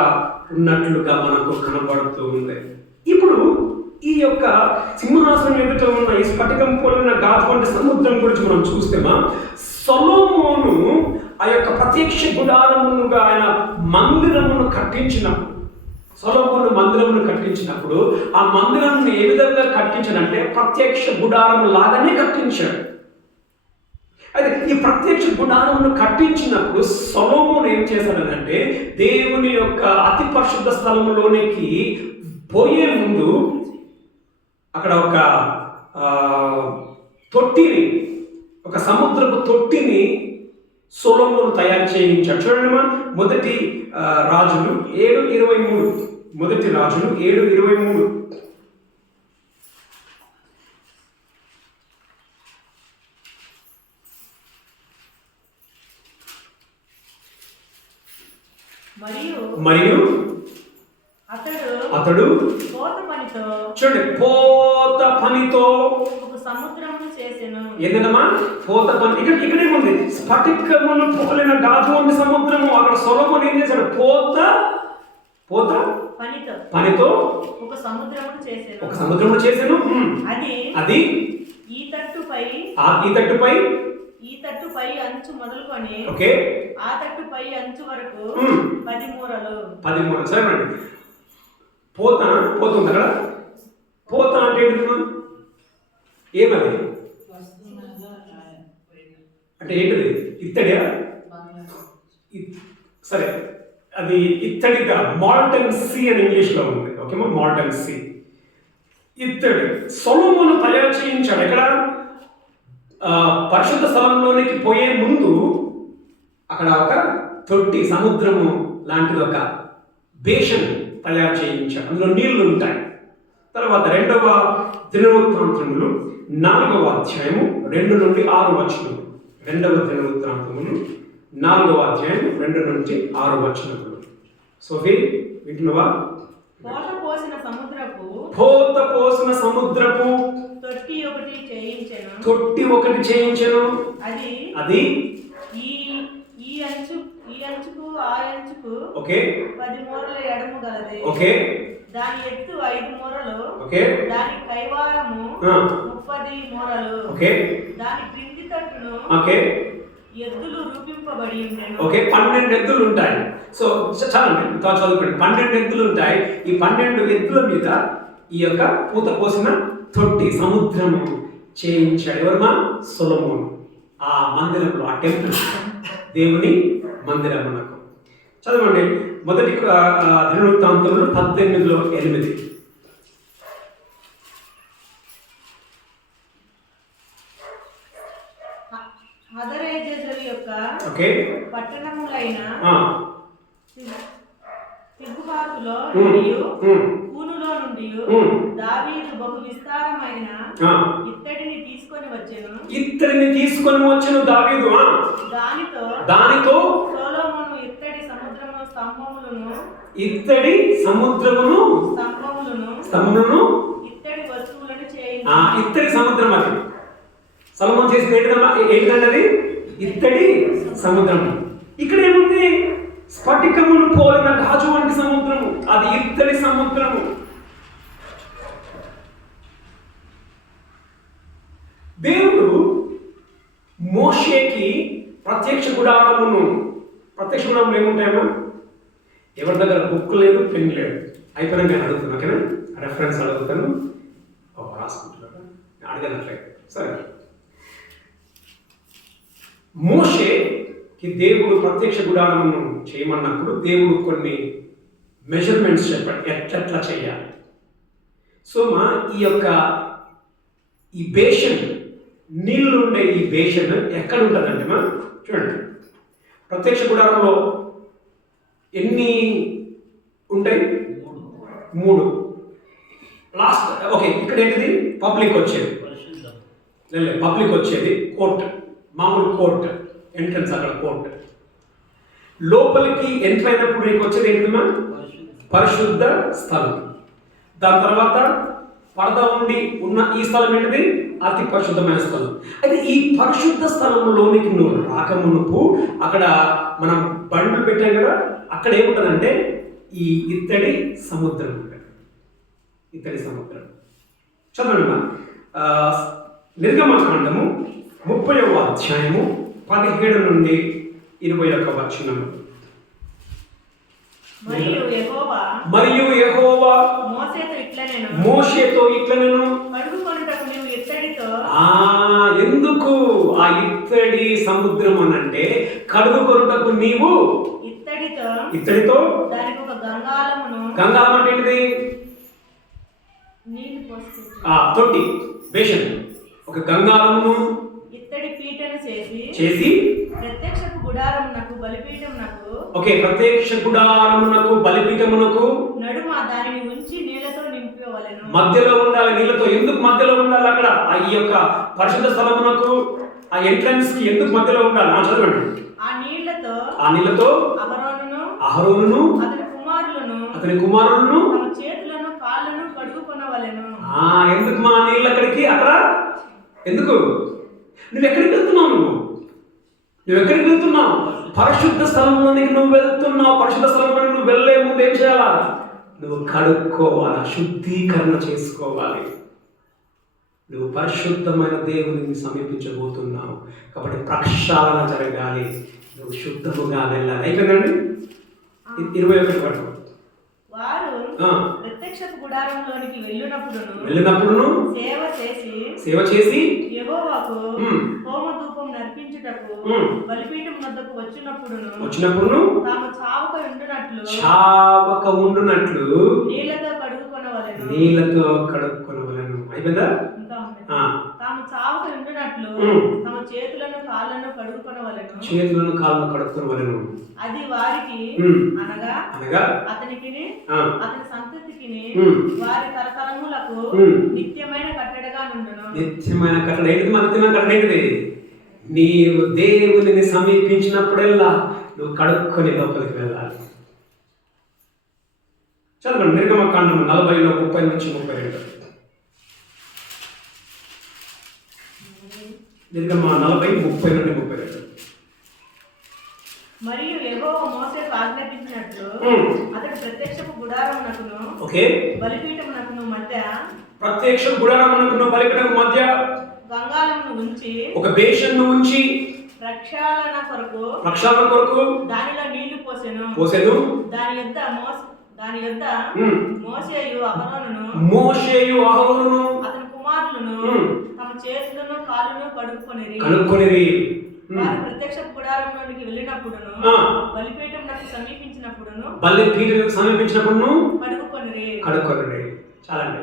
ఉన్నట్లుగా మనకు కనబడుతూ ఉంది. ఇప్పుడు ఈ యొక్క సింహాసనం ఎదుట ఉన్న ఈ స్ఫటికం పోలిన గాజు వంటి సముద్రం గురించి మనం చూస్తేమా, సొలొమోను ఆ యొక్క ప్రత్యక్ష గుడారముగా ఆయన మందిరమును కట్టించినప్పుడు, సొలొమోను మందిరమును కట్టించినప్పుడు ఆ మందిరాన్ని ఏ విధంగా కట్టించాడంటే ప్రత్యక్ష గుడారము లాగానే కట్టించాడు. అయితే ఈ ప్రత్యక్ష గుడారమును కట్టించినప్పుడు సొలొమోను ఏం చేశాడంటే దేవుని యొక్క అతి పరిశుద్ధ స్థలములోనికి పోయే ముందు అక్కడ ఒక తొట్టిని, ఒక సముద్రపు తొట్టిని సొలొమోను తయారు చేయించాడు. చూడండి మా మొదటి రాజులు 7:23. మొదటి రాజులు 7:23. మరియు అతడు చూడండి పోత పనితో ఒక సముద్రమును చేసెను. ఏంటమ్మా? పోత పని. ఇక్కడే ఉంది. స్ఫటికమును పోలిన గాజు వంటి సముద్రము. అక్కడ సొలొమోను ఏం చేశాడు? పోత పనితో ఒక సముద్రమును చేసెను. అది ఈ తట్టుపై అంచు మొదలుకొని ఆ తట్టుపై అంచు వరకు 10 మూరలు. సరే అండి. పోత ఉంది అక్కడ. పోత అంటే ఏంటి? ఏమది అంటే ఏంటిది? ఇత్తడియా? సరే, అది ఇత్తడిగా మాల్టన్ సీ అని ఇంగ్లీష్లో ఉంది. ఓకేమా, మాల్టన్ సీ ఇత్తడి. సొలొమోను తయారు చేయించాడు. ఎక్కడ? పరిశుద్ధ స్థలంలోనికి పోయే ముందు అక్కడ ఒక తొట్టి, సముద్రము లాంటిది ఒక బేషన్ తయారు చేయించాడు. అందులో నీళ్లు ఉంటాయి. తర్వాత 2వ దినవృత్తాంతములు 4వ అధ్యాయము 2 నుండి 6 వచనములు. 2వ దినవృత్తాంతములు 4వ అధ్యాయం 2 నుండి 6 వచనములు. సోఫీ వింటున్నావా? పోత పోసిన సముద్రపు తొట్టి ఒకటి చేయించెను. అది ఈ అంచుకు ఆ అంచుకు ఓకే 10 మూరల ఎడము గలది. ఓకే, దాని ఎత్తు 5 మూరలు. ఓకే, దాని కైవారము 30 మూరలు. ఓకే, దాని క్రింది తట్టును ఓకే ఎద్దులు రూపింపబడి ఉండెను. ఓకే, 12 ఎద్దులు ఉంటాయి. సో చాలండి, చదువుకోండి. 12 ఎద్దులు ఉంటాయి. ఈ 12 ఎద్దుల మీద ఈ యొక్క పూత పోసిన తొట్టి, సముద్రము చేయించాడు. ఎవరమ్మా? సొలొమోను. ఆ మందిరంలో, ఆ టెంపుల్, దేవుని మందిరమునకు. చదవండి, మొదటి దినవృత్తాంతములు 18:8. హదరేజరు యొక్క పట్టణములైన తిగ్బాతులో నుండియు కూనులో నుండియు దావీదు బహు విస్తారమైన ఇత్తడిని తీసుకొని వచ్చెను. దావీదు దానితో సొలొమోను ఇత్తడి సముద్రమును స్తంభములను ఇత్తడి వస్తువులను చేయించాడు. ఇత్తడి సముద్రం అది సొలొమోను చేసిన ఏంటన్నది ఇత్తడి సముద్రం. ఇక్కడ ఏముంది? స్ఫటికమును పోలిన గాజు వంటి సముద్రము, అది ఇత్తడి సముద్రము. దేవుడు మోషేకి ప్రత్యక్ష గుడారమును ఏముంటాయమ్మా? ఎవరి దగ్గర బుక్ లేదు, పెన్ లేదు. అయిపోయినా నేను అడుగుతాను. ఓకేనా? రెఫరెన్స్ అడుగుతాను. రాసుకుంటున్నాను, అడగనట్లేదు. సరే, మోషేకి దేవుడు ప్రత్యక్ష గుడారమును చేయమన్నప్పుడు దేవుడు కొన్ని మెజర్మెంట్స్ చెప్పాడు, ఎట్లా చేయాలి. సో ఈ బేషన్, నీళ్ళు ఉండే ఈ బేషన్ ఎక్కడ ఉంటుందంటే చూడండి, ప్రత్యక్ష గుడారంలో ఎన్ని ఉంటాయి? 3. లాస్ట్ ఓకే, ఇక్కడ ఏంటిది? పబ్లిక్ వచ్చేది, కోర్ట్, మామూలు కోర్ట్ ఎంట్రన్స్, అక్కడ కోర్ట్. లోపలికి ఎంటర్ అయినప్పుడు నీకు వచ్చేది ఏంటమ్మా? పరిశుద్ధ స్థలం. దాని తర్వాత పరద ఉండి ఉన్న ఈ స్థలం ఏంటిది? అతి పరిశుద్ధమైన స్థలం. అయితే ఈ పరిశుద్ధ స్థలంలోనికి నువ్వు రాకమునుపు అక్కడ మనం బండ్లు పెట్టాం కదా, అక్కడ ఏముంటుందంటే ఈ ఇత్తడి సముద్రం ఉంటుంది. ఇత్తడి సముద్రం. చదవండి, నిర్గమకాండము 30వ అధ్యాయము 17 నుండి 21 వచనము. మరియు యెహోవా మోషేతో ఇట్లనెను, ఎందుకు ఆ ఇత్తడి సముద్రం అనంటే కడుగుకొనుటకు నీవు ఇత్తడితో గంగాళం అంటే ఏంటిది? తొట్టి, బేషన్. ఒక గంగాళమును ఇత్తడి పీటను చేసి ప్రత్యక్ష గుడారమునకు బలిపీఠమునకు, ఓకే, ప్రత్యక్ష గుడారమునకు బలిపీఠమునకు నడుమ దానిని ఉంచి నీళ్లతో నింపవలెను. మధ్యలో ఉండాలి, నీళ్లతో. ఎందుకు మధ్యలో ఉండాలి? అక్కడ ఈ యొక్క పరిశుద్ధ స్థలమునకు ఆ ఎంట్రన్స్ కి ఎందుకు మధ్యలో ఉండాలి? చదవండి. ఆ నీళ్లతో అహరోనును అతని కుమారులను తమ చేతులను కాళ్ళను కడుగుకొనవలెను. ఎందుకు మా నీళ్ళు అక్కడికి? అక్కడ ఎందుకు? నువ్వు ఎక్కడికి వెళ్తున్నావు? పరిశుద్ధ స్థలంలోనికి నువ్వు వెళ్తున్నావు. పరిశుద్ధ స్థలంలోనికి నువ్వు వెళ్ళే ముందు ఏం చేయాలా? నువ్వు కడుక్కోవాలా, శుద్ధీకరణ చేసుకోవాలి. నువ్వు పరిశుద్ధమైన దేవుని సమీపించబోతున్నావు కాబట్టి ప్రక్షాళన జరగాలి, నువ్వు శుద్ధముగా వెళ్ళాలి. అయిపోయిందండి. 21 వారు ప్రత్యక్షపు గుడారంలోనికి వెళ్ళినప్పుడును సేవ చేసి యెహోవాకు హోమ ధూపం నర్పించుటకు బలిపీఠం వద్దకు వచ్చినప్పుడును తాము చావక ఉండునట్లు నీళ్లతో కడుక్కొనవలెను. అయిపోయిందా? తాము చావక ఉండునట్లు తమ చేతులను కాళ్ళను కడుక్కొనవలెను. అది వారికి అనగా అతనికి అతని సంతతికి వారి తరతరములకు నిత్యమైన కట్టడగా నుండును. నిత్యమైన కట్టడ ఏంటిది? నిత్యమైన కట్టడ ఏంటిది? నీవు దేవుని సమీపించినప్పుడల్లా నువ్వు కడుక్కొని లోపలికి వెళ్ళాలి. చదవండి నిర్గమకాండము 40లో 30 నుంచి 32. నిర్గమ 40, 30 నుండి 32. మరియు యెహోవా మోషేకు ఆజ్ఞాపించినట్లు అతడు ప్రత్యక్షపు గుడారమునకును బలిపీఠమునకును మధ్య గంగాళమును ఉంచి ఒక బేషన్ను ఉంచి ప్రక్షాళన కొరకు దానిలో నీళ్లు పోసెను. దాని యొద్ద మోషేయు అహరోనును అతని కుమారులను తమ చేతులను కాళ్ళను కడుక్కొనిరి. వారు ప్రత్యక్ష గుడారంలోనికి వెళ్ళినప్పుడును బలిపీఠమునకు సమీపించినప్పుడును కడుక్కొనిరి. చాలండి.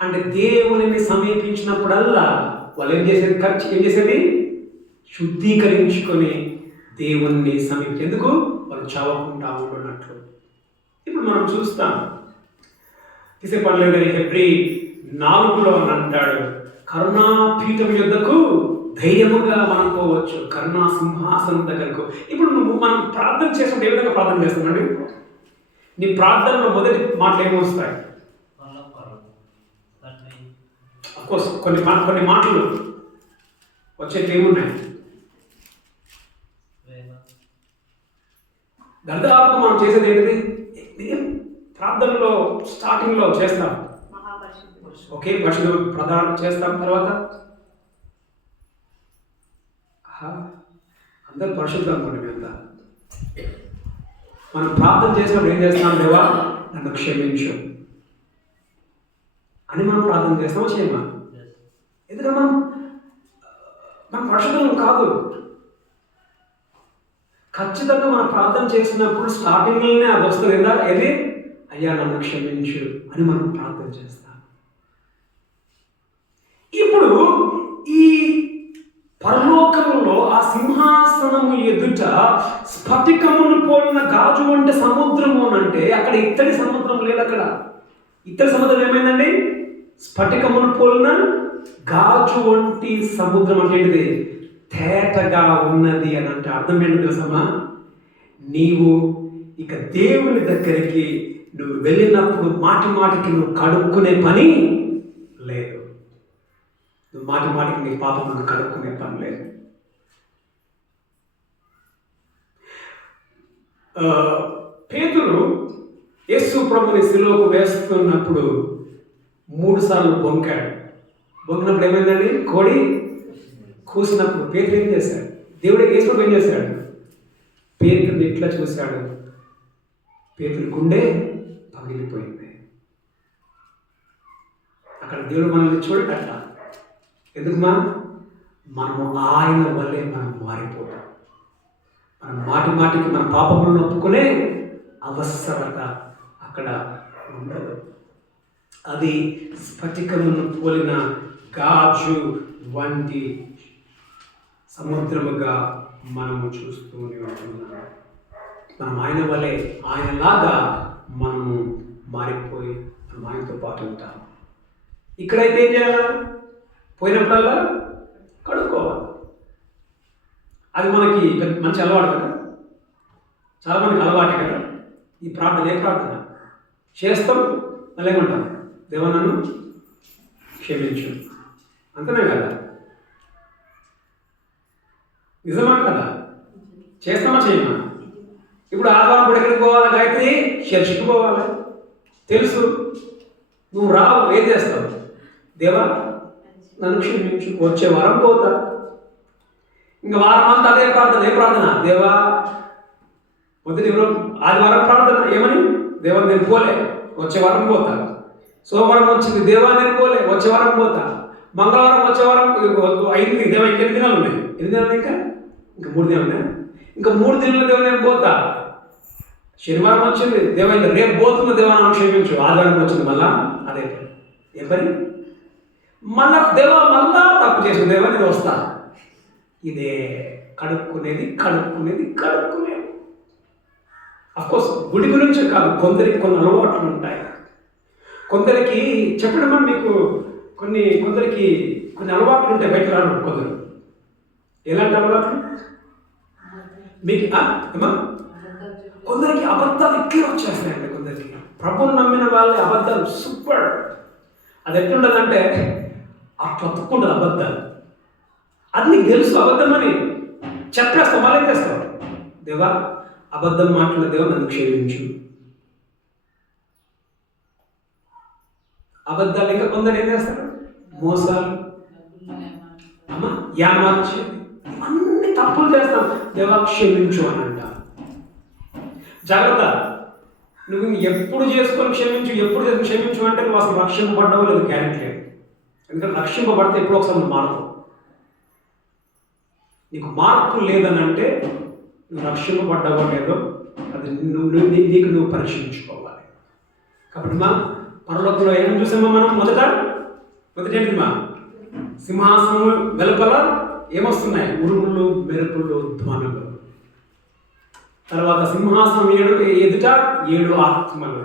అంటే దేవునిని సమీపించినప్పుడల్లా వాళ్ళు ఏం చేసేది? శుద్ధీకరించుకొని దేవుణ్ణి సమీపించేందుకు వాళ్ళు చావకుండా ఉండున్నట్లు. ఇప్పుడు మనం చూస్తాం తీసేపడలేదు హెబ్రీ 4లో అని అంటాడు, కరుణాపీఠం యొద్దకు ధైర్యముగా మనం పోవచ్చు, కరుణా సింహాసనం దగ్గరకు. ఇప్పుడు మనం ప్రార్థన చేసినప్పుడు ఏ విధంగా ప్రార్థన చేస్తామండి? నీ ప్రార్థనలో మొదటి మాటలు ఏమొస్తాయి? అఫ్కోర్స్ కొన్ని మాటలు వచ్చేవి ఏమున్నాయి? దర్దాపు మనం చేసేది ఏంటిది? ప్రార్థనలో స్టార్టింగ్లో చేస్తాం, ఓకే, పరిశుద్ధ ప్రధానం చేస్తాం. తర్వాత అందరు పరిశుద్ధం అనుకోండి. మేమంతా మనం ప్రార్థన చేసినప్పుడు ఏం చేస్తాం? దేవా నన్ను క్షమించు అని మనం ప్రార్థన చేస్తామా చేయమా? ఎందుకంటే మనం పరిశుద్ధం కాదు. ఖచ్చితంగా మనం ప్రార్థన చేసినప్పుడు స్టార్టింగ్లోనే అది వస్తుంది కదా, ఏది? అయ్యా నన్ను క్షమించు అని మనం ప్రార్థన చేస్తాం. ఇప్పుడు ఈ పరలోకంలో ఆ సింహాసనము ఎదుట స్ఫటికమును పోలిన గాజు అంటే సముద్రము అంటే అక్కడ ఇత్తడి సముద్రం లేదు. అక్కడ ఇత్తడి సముద్రం ఏమైందండి? స్ఫటికమును పోలిన గాజు వంటి సముద్రం అంటే ఏంటిది? తేటగా ఉన్నది అని అంటే అర్థం ఏంటో తెలుసమ్మా? నీవు ఇక దేవుని దగ్గరికి నువ్వు వెళ్ళినప్పుడు మాటికి నువ్వు కడుక్కునే పని లేదు. నువ్వు మాటికి నీ పాపమును కడుక్కునే పని లేదు. పేతురు యేసు ప్రభుని శిలువకు వేస్తున్నప్పుడు 3 సార్లు బొంకాడు. బొంకినప్పుడు ఏమైందండి? కోడి కూసినప్పుడు పేతురు ఏం చేశాడు? దేవుడు యేసు ప్రభు ఏం చేశాడు? పేతురుని ఇట్లా చూశాడు. పేతురు గుండె పగిలిపోయింది. అక్కడ దేవుడు మనల్ని చూడట. ఎందుకుమా? మనము ఆయన వల్లే మనం మారిపోతాం. మనం మాటికి మన పాపములను ఒప్పుకునే అవసరత అక్కడ ఉండదు. అది స్ఫటికమును పోలిన గాజు వంటి సముద్రముగా మనము చూస్తూనే ఉంటున్నాము. మనం ఆయన వలె, ఆయనలాగా మనము మారిపోయి మనం ఆయనతో పాటు ఉంటాము. ఇక్కడైతే ఏం చేయాలి? పోయినప్పుడల్లా కడుక్కోవాలి. అది మనకి మంచి అలవాటు కదా, చాలా మందికి అలవాటే కదా. ఈ ప్రార్థన ఏ ప్రార్థన చేస్తాం, మళ్ళీ ఏమంటాం? దేవా నన్ను క్షమించు, అంతనే కదా? నిజమా కదా? చేస్తామా చేయమా? ఇప్పుడు ఆదివారం కూడా ఎక్కడికి పోవాలి? గాయత్రి చర్చికి పోవాలి. తెలుసు, నువ్వు రావు, ఏం చేస్తావు? దేవా నన్ను క్షమించు, వచ్చే వారం పోతా. ఇంకా వారం అంతా అదే ప్రార్థన. ఏ ప్రార్థన? దేవా మొదటి ఆదివారం ప్రార్థన ఏమని? దేవా నేను పోలే, వచ్చే వారం పోతా. సోమవారం వచ్చింది దేవా నేను పోలే, వచ్చే వారం పోతా. మంగళవారం వచ్చే వారం 5 దేవా ఇంకా 8 దినాలు ఉన్నాయి. 8 దినాలు ఇంకా 3 దినాలు ఉన్నాయి. ఇంకా 3 దినాలు దేవా నేను పోతా. శనివారం వచ్చింది దేవా ఇంకా రేపు పోతున్న దేవా నన్ను క్షమించు. ఆదివారం వచ్చింది మళ్ళా అదే పని. ఏ పని? మళ్ళా దేవా మళ్ళా తప్పు చేసిన దేవా నేను వస్తా. ఇదే కడుక్కునేది. అఫ్కోర్స్ గుడి గురించి కాదు, కొందరికి కొన్ని అలవాట్లు ఉంటాయి. కొందరికి చెప్పడం మీకు కొందరికి కొన్ని అలవాట్లు ఉంటాయి, బయట రాను కొందరు. ఎలాంటి అలవాట్లు మీకు ఏమా? కొందరికి అబద్ధాలు ఇట్లే వచ్చేస్తాయండి. కొందరికి ప్రభువుని నమ్మిన వాళ్ళే అబద్ధాలు సూపర్. అది ఎట్లుండదంటే అట్లా తక్కువ అబద్ధాలు. అది నీకు తెలుసు అబద్ధమని చెప్పేస్తావు, మళ్ళీ తెస్తావు. దేవా అబద్ధం మాట్లాడిన దేవా నన్ను క్షమించు. అబద్ధాలు ఇంకా కొందరు ఏం చేస్తారు? మోసాలు, యామార్చి, ఇవన్నీ తప్పులు చేస్తాం. దేవా క్షమించు అని అంట. జాగ్రత్త, నువ్వు ఎప్పుడు చేసుకొని క్షమించు అంటే నువ్వు అసలు రక్షింపబడ్డావు లేదు, గ్యారెంటీ లేదు. ఎందుకంటే రక్షింపబడితే ఎప్పుడో ఒకసారి నువ్వు మారుతావు. నీకు మార్పు లేదని అంటే నువ్వు రక్షింపబడ్డావో లేదో అది నీకు నువ్వు పరీక్షించుకోవాలి. కాబట్టి మా పరలోకంలో ఏం చూసామా మనం? మొదటి ఏంటి? సింహాసనం వెలుపల ఏమొస్తున్నాయి? ఉరుములు, మెరుపులు, ధ్వనులు. తర్వాత సింహాసనం ఎదుట 7 ఆత్మలు.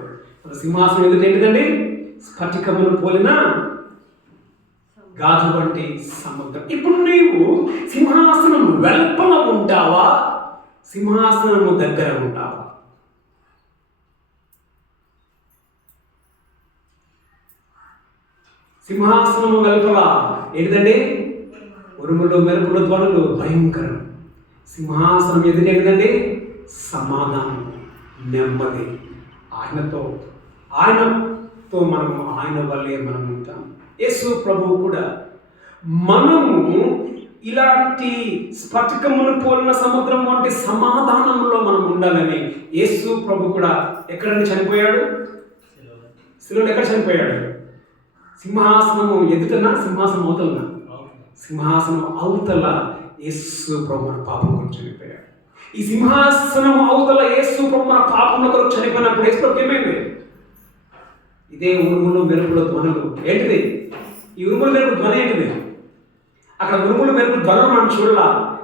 సింహాసనం ఎదుట ఏంటిదండి? స్ఫటికమును పోలిన గాజు వంటి సముద్రం. ఇప్పుడు నీవు సింహాసనం వెలుపల ఉంటావా, సింహాసనము దగ్గర ఉంటావా? సింహాసనము వెలుపల ఏంటిదండి? ఉరుములు, మెరుపులు, ధ్వనులు, భయంకరం. సింహాసనం ఎదుట ఏంటిదండి? సమాధానం, నెమ్మది. ఆయనతో మనము ఆయన వల్లే మనం ఉంటాం. యేసు ప్రభువు కూడా మనము ఇలాంటి స్ఫటికమును పోలిన సముద్రం వంటి సమాధానంలో మనం ఉండాలని యేసు ప్రభు కూడా ఎక్కడ చనిపోయాడు? శిలువలో ఎక్కడ చనిపోయాడు? సింహాసనము ఎదుటనా, సింహాసనం అవతలనా? సింహాసనం అవతల యేసు ప్రభు మన పాపం గురించి చనిపోయాడు. ఈ సింహాసనం అవతల యేసు ప్రభు మన పాపంలో కొరకు చనిపోయినప్పుడు యేసు ప్రభు ఏమైంది? ఇదే ఉరుములు, మెరుపులు, ధ్వనులు. ఏంటిది ఈ ఉరుములు, మెరుపులు, ధ్వని ఏంటిది? అక్కడ ఉరుములు, మెరుపులు, ధ్వనులు మనం చూడాల.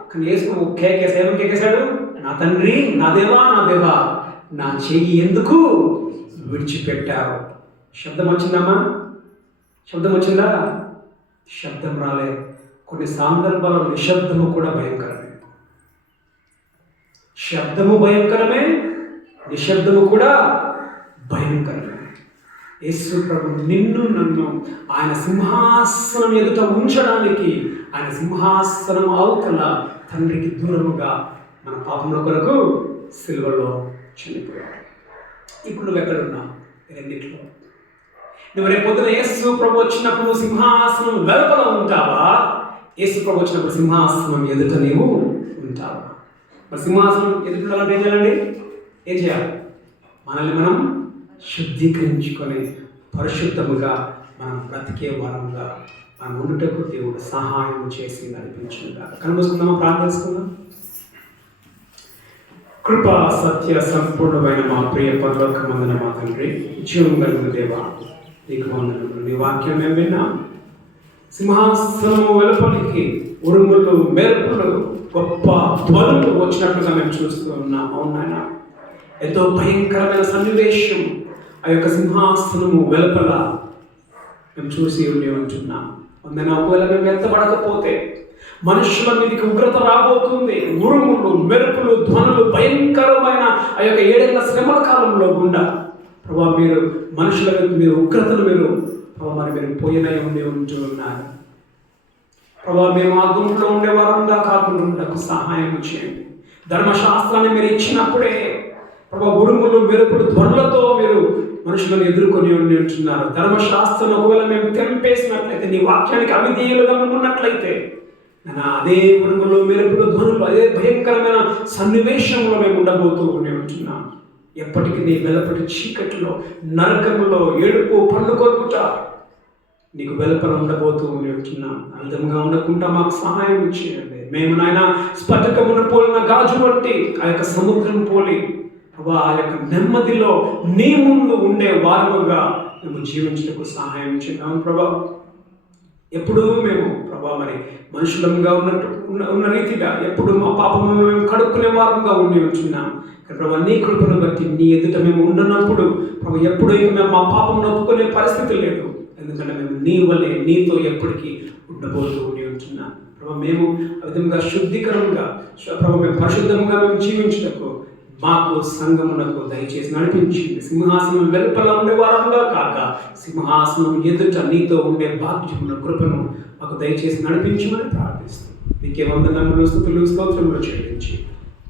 కానీ యేసు ప్రభు ఏమని కేకేశాడు? నా తండ్రి, నా దేవా, నా చెయ్యి ఎందుకు విడిచిపెట్టావు? శబ్దం వచ్చిందమ్మా? శబ్దం వచ్చిందా? శబ్దం రాలే. కొన్ని సందర్భాల్లో నిశ్శబ్దము కూడా భయంకరమే. శబ్దము భయంకరమే, నిశ్శబ్దము కూడా భయంకరమే. యేసు ప్రభు నిన్ను నన్ను ఆయన సింహాసనం ఎదుట ఉంచడానికి, ఆయన సింహాసనం అవతల తండ్రికి దూరముగా మన పాపంలో కొరకు సిలువలో చనిపోయాడు. ఇప్పుడు నువ్వు ఎక్కడున్నావు? రెండిట్లో. నువ్వు రేపు పొద్దున యేసు ప్రభు వచ్చినప్పుడు సింహాసనం వెలుపల ఉంటావా, యేసు ప్రభు వచ్చినప్పుడు సింహాసనం ఎదుట నీవు ఉంటావా? మరి సింహాసనం ఎదుట ఏం చేయాలండి? ఏం చేయాలి? మనల్ని మనం శుద్ధీకరించుకొని పరిశుద్ధముగా మనం బ్రతికే వారంగా మనం ఉండుటకు దేవుడు సహాయం చేసి నడిపించుగా. కనుమూసుకుందామా? ప్రార్థించుకుందాం. కృపా సత్య సంపూర్ణమైన మా ప్రియ పరలోకమందున మా తండ్రి, జీవం కలిగిన దేవా, నీకు వందనములు. నీ వాక్యం మేము విన్నాం. సింహాసనము వెలుపలికి ఉరుములు, మెరుపులు, గొప్ప ధ్వనులు వచ్చినట్లుగా మేము చూస్తూ ఉన్నాం. అవునాయన, ఎంతో భయంకరమైన సన్నివేశం ఆ యొక్క సింహాసనము వెలుపల మేము చూసి ఉంటున్నాం. అందుకని ఒకవేళ మేము ఎత్తబడకపోతే మనుషుల మీదకి ఉగ్రత రాబోతుంది. ఉరుములు, మెరుపులు, ధ్వనులు, భయంకరమైన ఆ యొక్క 7 ఏళ్ల శ్రమల కాలంలో గుండా ప్రభావ మీరు మనుషుల మీద మీరు ఉగ్రతను మీరు ప్రభావ మీరు పోయినై ఉంటూ ఉన్నారు. ప్రభావ మేము ఆ గుంపులో ఉండే వారంగా కాకుండా సహాయం చేయండి. ధర్మశాస్త్రాన్ని మీరు ఇచ్చినప్పుడే ప్రభావ ఉరుములు, మెరుపులు, ధ్వనులతో మీరు మనుషులను ఎదుర్కొని ఉంటున్నారు. ధర్మశాస్త్రం ఒకవేళ మేము తెంపేసినట్లయితే, నీ వాక్యానికి అవిధేయులుగా ఉన్నట్లయితే, అదే ఉరుములు, మెరుపులు, ధ్వనులు, అదే భయంకరమైన సన్నివేశంలో మేము ఉండబోతూ ఉంటున్నాం. ఎప్పటికీ నీ వెలుపటి చీకటిలో నరకంలో ఏడుపు పన్ను కొరుకుట నీకు వెలుపల ఉండబోతూ ఉంటున్నాం. ఆ విధంగా ఉండకుండా మాకు సహాయం చేయండి. మేము నాయన స్ఫటికమును పోలిన గాజు వంటి ఆ యొక్క సముద్రం పోలి ప్రభా ఆ యొక్క నెమ్మదిలో నీ ముందు ఉండే వారముగా మేము జీవించడానికి సహాయం చేద్దాం ప్రభా. ఎప్పుడూ మేము ప్రభా మరి మనుషులంగా ఉన్న రీతిగా ఎప్పుడు మా పాపములను మేము కడుక్కునే వారంగా ఉండి ఉంటున్నాం. ప్రభా నీ కృపను బట్టి నీ ఎదుట మేము ఉండనప్పుడు ప్రభా ఎప్పుడు ఇక మేము మా పాపం ఒప్పుకునే పరిస్థితి లేదు. ఎందుకంటే మేము నీ వల్లే నీతో ఎప్పటికీ ఉండబోతూ ఉంటున్నాం ప్రభా. మేము ఆ విధంగా శుద్ధీకరంగా ప్రభా మేము పరిశుద్ధంగా మేము జీవించటకు మాకు సంఘమునకు దయచేసి నడిపించింది. సింహాసనం వెలుపల ఉండే వారంగా కాక సింహాసనం ఎదుట నీతో ఉండే భాగ్యమున కృపను మాకు దయచేసి నడిపించమని ప్రార్థిస్తాం. నీకే వందనములు స్తుతులు స్తోత్రములు చెల్లించి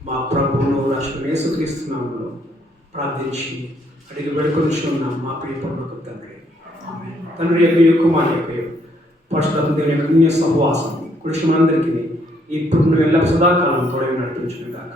మా ప్రభువును రక్షకుని యేసుక్రీస్తు నామములో ప్రార్థించి అడిగి వేడుకొనుచున్నాం మా ప్రియ పరలోకపు తండ్రి. ఆమేన్. తండ్రి యొక్క కుమారుని యొక్క పరిశుద్ధాత్మ దేవుని యొక్క అన్య సహవాసం కుడిషి మనందరికీ ఇప్పుడు ఎల్ల సదాకాలం తోడై నడిపించును గాక.